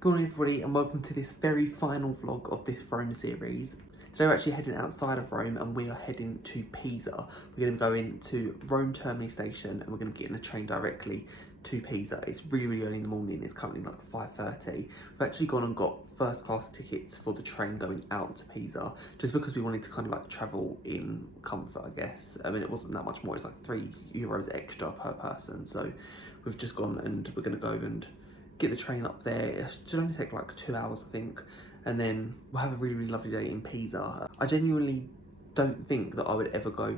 Good morning everybody and welcome to this very final vlog of this Rome series. Today we're actually heading outside of Rome and we are heading to Pisa. We're going to go into Rome Termini station and we're going to get in a train directly to Pisa. It's really early in the morning, it's currently like 5:30. We've actually gone and got first class tickets for the train going out to Pisa just because we wanted to kind of like travel in comfort, I guess. I mean, it wasn't that much more, it's like €3 extra per person. So we've just gone and we're going to go and get the train up there. It should only take like 2 hours, I think, and then we'll have a really lovely day in Pisa. I genuinely don't think that I would ever go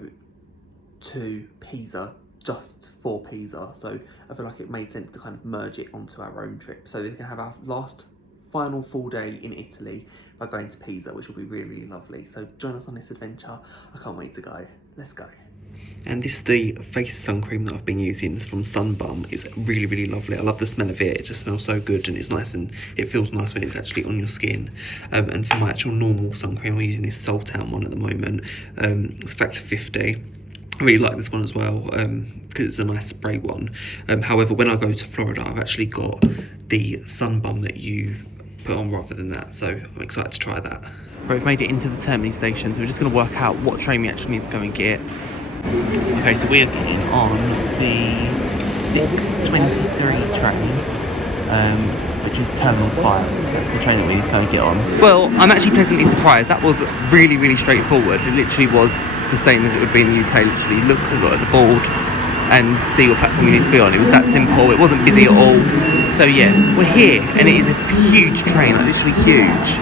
to Pisa just for Pisa, so I feel like it made sense to kind of merge it onto our Rome trip. So we can have our last final full day in Italy by going to Pisa, which will be really lovely. So join us on this adventure. I can't wait to go. Let's go. And this is the face sun cream that I've been using. It's from Sunbum. It's really lovely. I love the smell of it. It just smells so good and it's nice and it feels nice when it's actually on your skin. And for my actual normal sun cream, I'm using this Sultan one at the moment. It's factor 50. I really like this one as well because it's a nice spray one. However, when I go to Florida, I've actually got the Sunbum that you put on rather than that. So I'm excited to try that. Right, we've made it into the Termini station, so we're just going to work out what train we actually need to go and get. Okay, so we're getting on the 6:23 train, which is Terminal 5. That's the train that we need to go and get on. Well, I'm actually pleasantly surprised. That was really straightforward. It literally was the same as it would be in the UK. Literally look at the board and see what platform you need to be on. It was that simple. It wasn't busy at all. So yeah, we're here, and it is a huge train, like literally huge.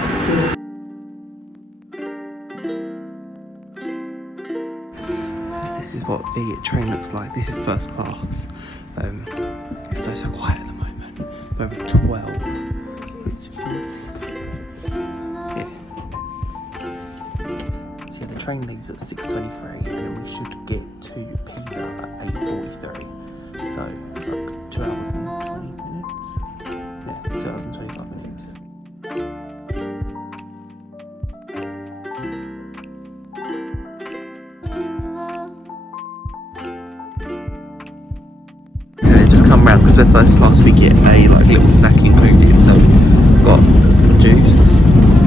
This is what the train looks like. This is first class. It's so quiet at the moment. We're at 12, which is here. So yeah, the train leaves at 6:23, and then we should get to Pisa at 8:43. So it's like 2 hours and 20 minutes. Yeah, 2 hours and 25 minutes. Come round because we're first class. We get a like little snack included, so we've got some juice.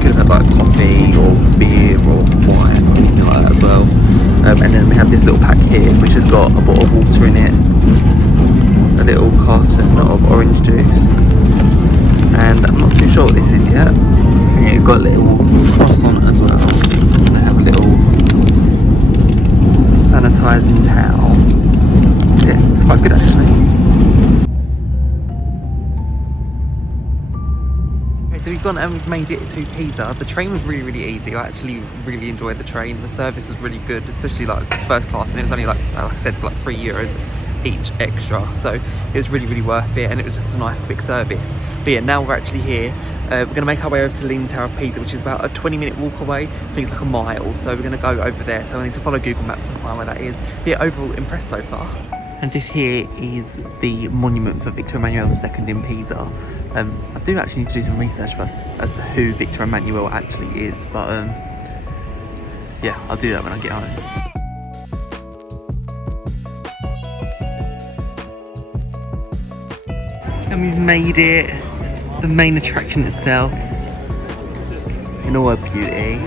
Could have had like coffee or beer or wine or anything like that as well. And then we have this little pack here which has got a bottle of water in it, a little carton of orange juice, and I'm not too sure what this is yet. And yeah, we've got a little croissant as well. And they have a little sanitising towel. So yeah, it's quite good actually. So we've gone and we've made it to Pisa. The train was really easy. I actually really enjoyed the train. The service was really good, especially like first class, and it was only like I said, like €3 each extra. So it was really worth it, and it was just a nice quick service. But yeah, now we're actually here. We're going to make our way over to Leaning Tower of Pisa, which is about a 20-minute walk away. I think it's like a mile. So we're going to go over there. So I need to follow Google Maps and find where that is. But yeah, overall impressed so far. And this here is the monument for Victor Emmanuel II in Pisa. I do actually need to do some research as to who Victor Emmanuel actually is, but yeah, I'll do that when I get home. And we've made it, the main attraction itself, in all her beauty.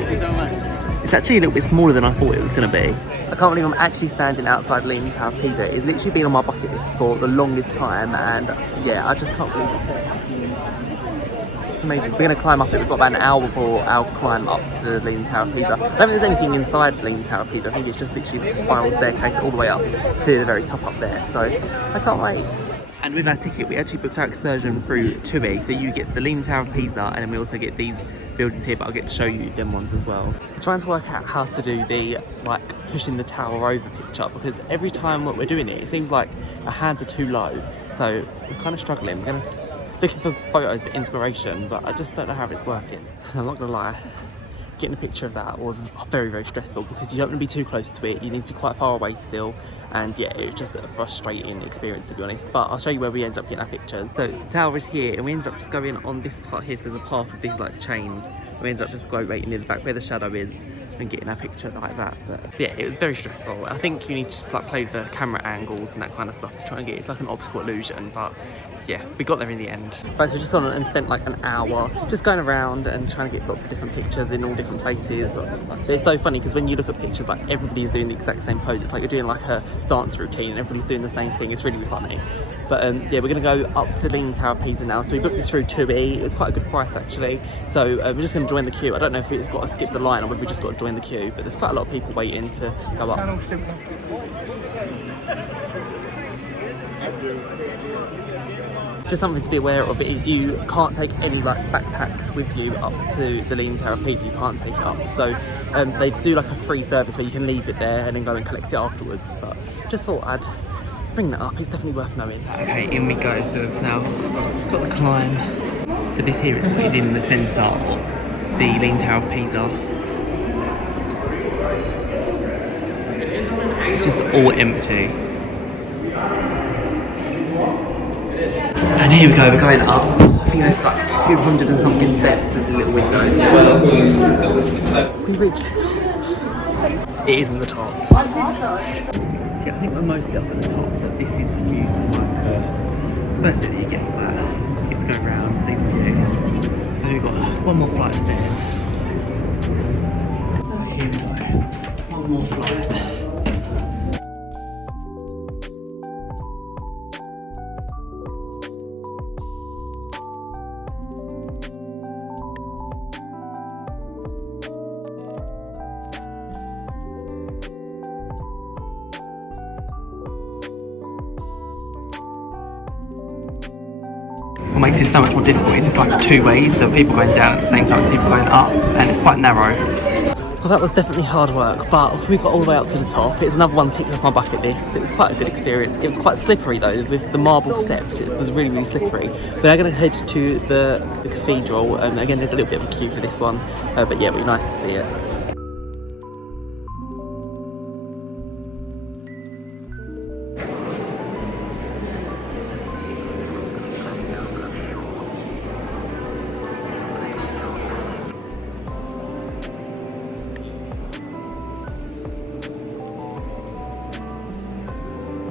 It's actually a little bit smaller than I thought it was going to be. I can't believe I'm actually standing outside Leaning Tower of Pisa. It's literally been on my bucket list for the longest time, and yeah, I just can't believe it. It's amazing. We're going to climb up it. We've got about an hour before our climb up to the Leaning Tower of Pisa. I don't think there's anything inside the Leaning Tower of Pisa. I think it's just literally the spiral staircase all the way up to the very top up there. So I can't wait. And with our ticket, we actually booked our excursion through TUI. So you get the Leaning Tower of Pisa, and then we also get these buildings here, but I'll get to show you them ones as well. I'm trying to work out how to do the like pushing the tower over picture, because every time we're doing it, it seems like our hands are too low. So we're kind of struggling. We're looking for photos for inspiration, but I just don't know how it's working. I'm not gonna lie. Getting a picture of that was very stressful because you don't want to be too close to it. You need to be quite far away still, and yeah, it was just a frustrating experience to be honest. But I'll show you where we ended up getting our pictures. So the tower is here, and we ended up just going on this part here. So there's a path of these like chains. We ended up just going right near the back where the shadow is and getting our picture like that. But yeah, it was very stressful. I think you need to just like play with the camera angles and that kind of stuff to try and get it's like an optical illusion. But yeah, we got there in the end. Right, so we just gone and spent like an hour just going around and trying to get lots of different pictures in all different places. But it's so funny because when you look at pictures, like everybody's doing the exact same pose. It's like you're doing like a dance routine and everybody's doing the same thing. It's really funny. But yeah, we're gonna go up the Leaning Tower of Pisa now. So we booked this through TUI. It was quite a good price actually. So we're just gonna join the queue. I don't know if it's got to skip the line or whether we just got to join the queue, but there's quite a lot of people waiting to go up. Just something to be aware of is you can't take any like backpacks with you up to the Leaning Tower of Pisa. You can't take it up. So they do like a free service where you can leave it there and then go and collect it afterwards. But just thought I'd bring that up. It's definitely worth knowing. Okay, in we go. So we've now got the climb. So this here is in the centre of the Leaning Tower of Pisa. It's just all empty. And here we go, we're going up. I think there's like 200 and something steps. There's a little window as well. We reached the top. It isn't the top. See, I think we're mostly up at the top, but this is the view from like the first bit that you get where it's going round, see the view. Then we've got one more flight of stairs. Here we go. One more flight. What makes this so much more difficult is it's like two ways, so people going down at the same time as people going up, and it's quite narrow. Well, that was definitely hard work, but we got all the way up to the top. It's another one ticked off my bucket list. It was quite a good experience. It was quite slippery though, with the marble steps. It was really, really slippery. We're now going to head to the cathedral, and again, there's a little bit of a queue for this one, but yeah, it'll be nice to see it.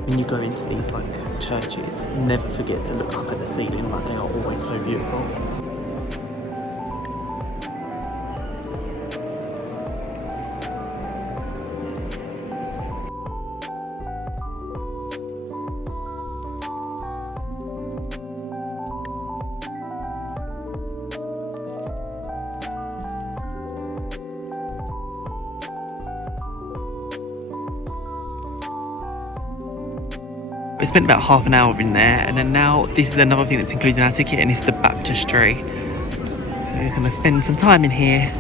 When you go into these like churches, never forget to look up at the ceiling, like they are always so beautiful. We spent about half an hour in there, and then now this is another thing that's included in our ticket, and it's the baptistery. So we're going to spend some time in here,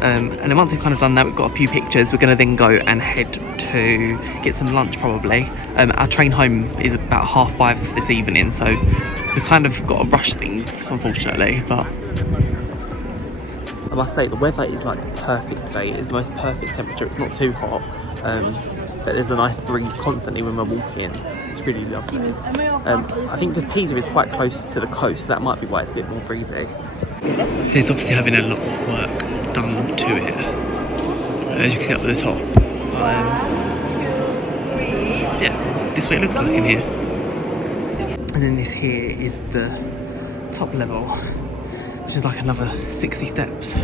and then once we've kind of done that, we've got a few pictures. We're going to then go and head to get some lunch probably. Our train home is about 5:30 this evening, so we kind of got to rush things unfortunately, but I must say the weather is like perfect today. It is the most perfect temperature. It's not too hot, but there's a nice breeze constantly when we're walking. It's really lovely. I think because Pisa is quite close to the coast, that might be why it's a bit more breezy. It's obviously having a lot of work done to it, as you can see up at the top. Yeah, this is what it looks like in here. And then this here is the top level, which is like another 60 steps.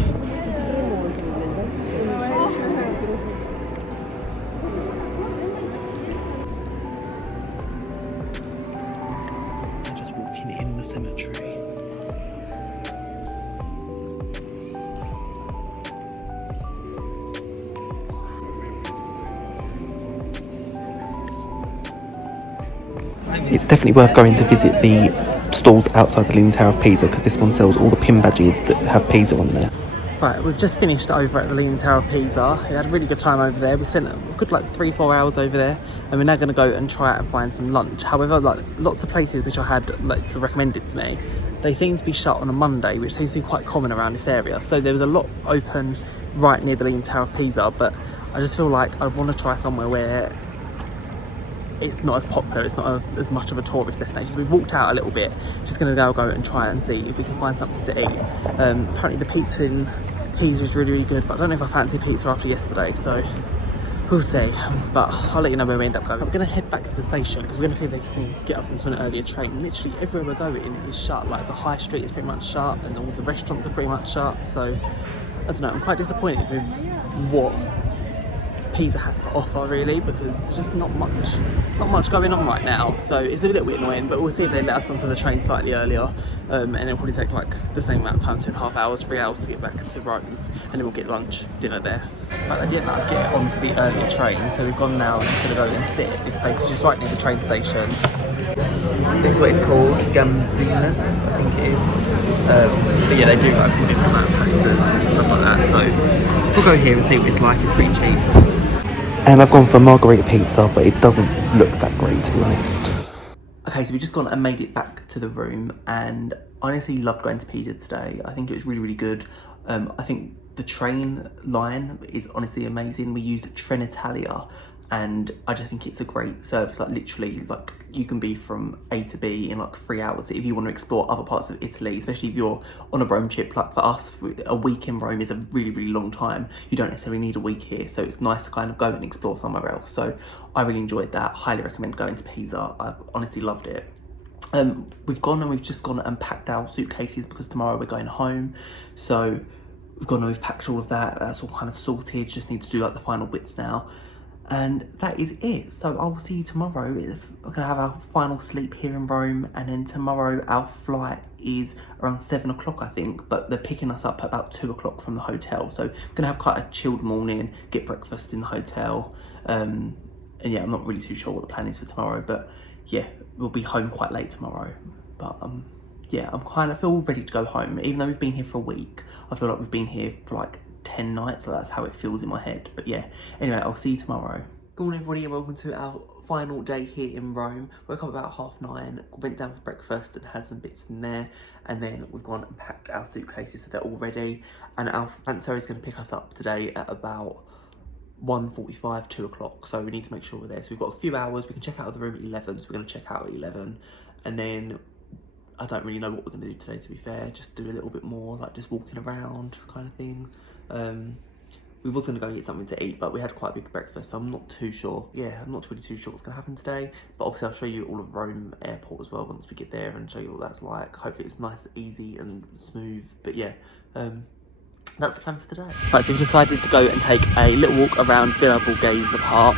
It's definitely worth going to visit the stalls outside the Leaning Tower of Pisa, because this one sells all the pin badges that have Pisa on there. Right, we've just finished over at the Leaning Tower of Pisa. We had a really good time over there. We spent a good like 3-4 hours over there, and we're now going to go and try and find some lunch. However, like lots of places which I had like recommended to me, they seem to be shut on a Monday, which seems to be quite common around this area. So there was a lot open right near the Leaning Tower of Pisa, but I just feel like I want to try somewhere where it's not as popular, it's not as much of a tourist destination. So we've walked out a little bit, just going to go and try and see if we can find something to eat. Apparently the pizza in Pisa is really, really good, but I don't know if I fancy pizza after yesterday, so We'll see, but I'll let you know where we end up going. I'm going to head back to the station because we're going to see if they can get us onto an earlier train. Literally everywhere we're going is shut, like the high street is pretty much shut and all the restaurants are pretty much shut, so I don't know, I'm quite disappointed with what Pisa has to offer really, because there's just not much going on right now, so it's a little bit annoying, but we'll see if they let us onto the train slightly earlier, and it'll probably take like the same amount of time, 2.5 hours, 3 hours to get back to Rome, and then we'll get lunch, dinner there. But they didn't let us get onto the earlier train, so we've gone now, we're just going to go and sit at this place, which is right near the train station. This is what it's called, Gambina, I think it is. But yeah, they do like all different like pastas and stuff like that, so we'll go here and see what it's like. It's pretty cheap. And I've gone for margherita pizza, but it doesn't look that great, to be honest. Okay, so we've just gone and made it back to the room, and I honestly loved going to Pisa today. I think it was really, really good. I think the train line is honestly amazing. We used Trenitalia, and I just think it's a great service. Like literally, like you can be from A to B in like 3 hours if you want to explore other parts of Italy, especially if you're on a Rome trip. Like for us, a week in Rome is a really, really long time. You don't necessarily need a week here, so it's nice to kind of go and explore somewhere else. So I really enjoyed that. Highly recommend going to Pisa. I honestly loved it. We've gone and we've just gone and packed our suitcases because tomorrow we're going home. So we've gone and we've packed all of that. That's all kind of sorted. Just need to do like the final bits now. And that is it. So I'll see you tomorrow. We're gonna have our final sleep here in Rome, and then tomorrow our flight is around 7 o'clock, I think, but they're picking us up at about 2 o'clock from the hotel. So I'm gonna have quite a chilled morning, get breakfast in the hotel. And yeah, I'm not really too sure what the plan is for tomorrow, but yeah, we'll be home quite late tomorrow. But yeah, I feel ready to go home. Even though we've been here for a week, I feel like we've been here for like 10 nights, so that's how it feels in my head. But yeah, anyway, I'll see you tomorrow. Good morning everybody, and welcome to our final day here in Rome. Woke up about 9:30, went down for breakfast and had some bits in there, and then we've gone and packed our suitcases so they're all ready, and our Fancer is going to pick us up today at about 1:45, 2 o'clock, so we need to make sure we're there. So we've got a few hours. We can check out of the room at 11, so we're going to check out at 11, and then I don't really know what we're going to do today, to be fair. Just do a little bit more, like just walking around kind of thing. We was going to go and get something to eat, but we had quite a big breakfast, so I'm not too sure. Yeah, I'm not really too sure what's going to happen today, but obviously I'll show you all of Rome airport as well once we get there and show you what that's like. Hopefully it's nice, easy and smooth, but yeah, that's the plan for today. Right, so we've decided to go and take a little walk around Villa Borghese Park,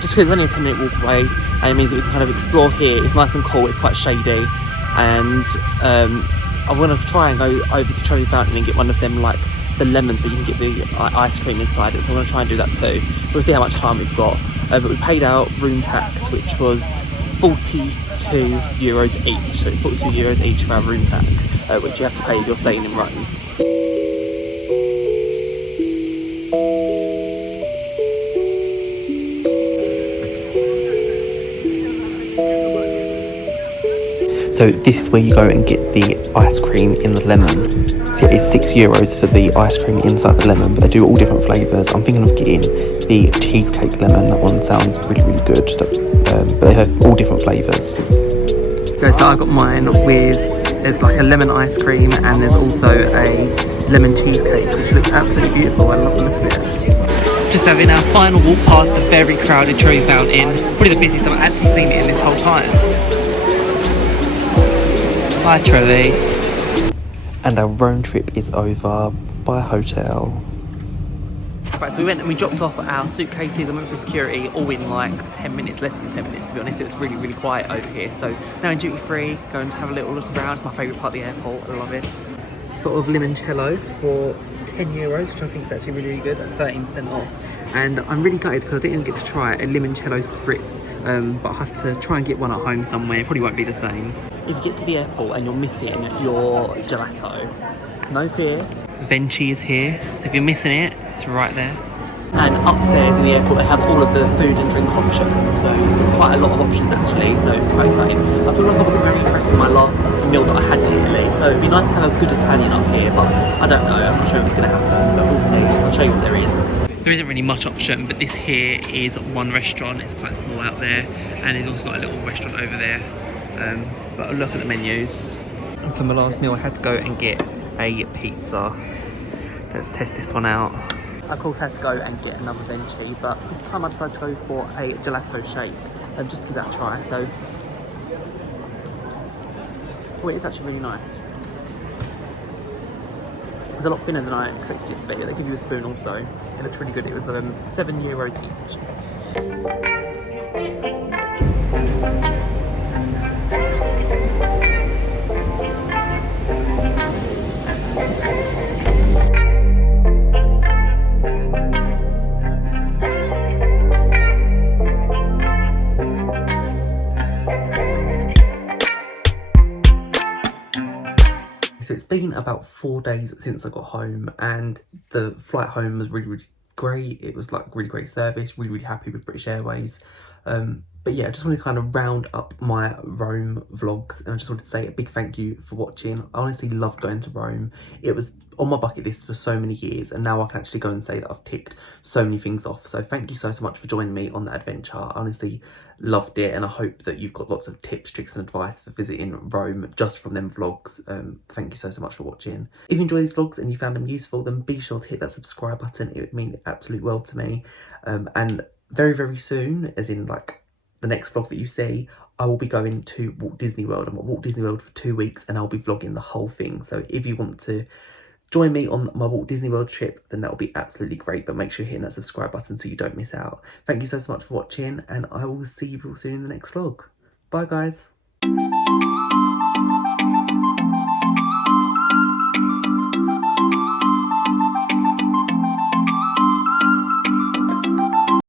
just because it's only a 10-minute walk away, and it means that we can kind of explore here. It's nice and cool, it's quite shady, and I'm going to try and go over to Trevi Fountain and get one of them like the lemons, but you can get the ice cream inside it, so I'm going to try and do that too. We'll see how much time we've got, but we paid out room tax, which was €42 each, so it's €42 each for our room tax, which you have to pay if you're staying in Rome. So this is where you go and get the ice cream in the lemon. So it's €6 for the ice cream inside the lemon, but they do all different flavours. I'm thinking of getting the cheesecake lemon. That one sounds really, really good. But they have all different flavours. Okay, so I got mine with, there's like a lemon ice cream, and there's also a lemon cheesecake, which looks absolutely beautiful. I love the look of it. Just having our final walk past the very crowded Trevi Fountain. Probably the busiest I've actually seen it in this whole time. Hi Trevi. And our Rome trip is over. Bye hotel. Right, so we went and we dropped off our suitcases and went through security all in like 10 minutes, less than 10 minutes to be honest. It was really, really quiet over here. So now in duty free, go and have a little look around. It's my favourite part of the airport, I love it. Bottle of limoncello for €10, which I think is actually really, really good. That's 13% off. And I'm really gutted because I didn't get to try a limoncello spritz, but I have to try and get one at home somewhere. It probably won't be the same. If you get to the airport and you're missing your gelato, no fear, Venchi is here. So if you're missing it, it's right there. And upstairs in the airport, they have all of the food and drink options. So there's quite a lot of options actually, so it's quite exciting. I feel like I wasn't very impressed with my last meal that I had in Italy, so it'd be nice to have a good Italian up here, but I don't know, I'm not sure if it's going to happen, but we'll see. I'll show you what there is. There isn't really much option, but this here is one restaurant. It's quite small out there, and it's also got a little restaurant over there. But look at the menus. And for my last meal, I had to go and get a pizza. Let's test this one out. I of course had to go and get another venti, but this time I decided to go for a gelato shake, just to give that a try. So, well, it's actually really nice. It's a lot thinner than I expected it to be. They give you a spoon also. It looks really good. It was €7 each. So it's been about 4 days since I got home, and the flight home was really, really great. It was like really great service, really, really happy with British Airways. But yeah, I just want to kind of round up my Rome vlogs, and I just wanted to say a big thank you for watching. I honestly loved going to Rome. It was on my bucket list for so many years, and now I can actually go and say that I've ticked so many things off. So thank you so much for joining me on that adventure. I honestly loved it, and I hope that you've got lots of tips, tricks and advice for visiting Rome just from them vlogs. Thank you so much for watching. If you enjoy these vlogs and you found them useful, then be sure to hit that subscribe button. It would mean the absolute world to me. And very, very soon, as in like the next vlog that you see, I will be going to Walt Disney World. I'm at Walt Disney World for 2 weeks, and I'll be vlogging the whole thing. So if you want to join me on my Walt Disney World trip, then that will be absolutely great. But make sure you're hitting that subscribe button so you don't miss out. Thank you so much for watching, and I will see you real soon in the next vlog. Bye, guys.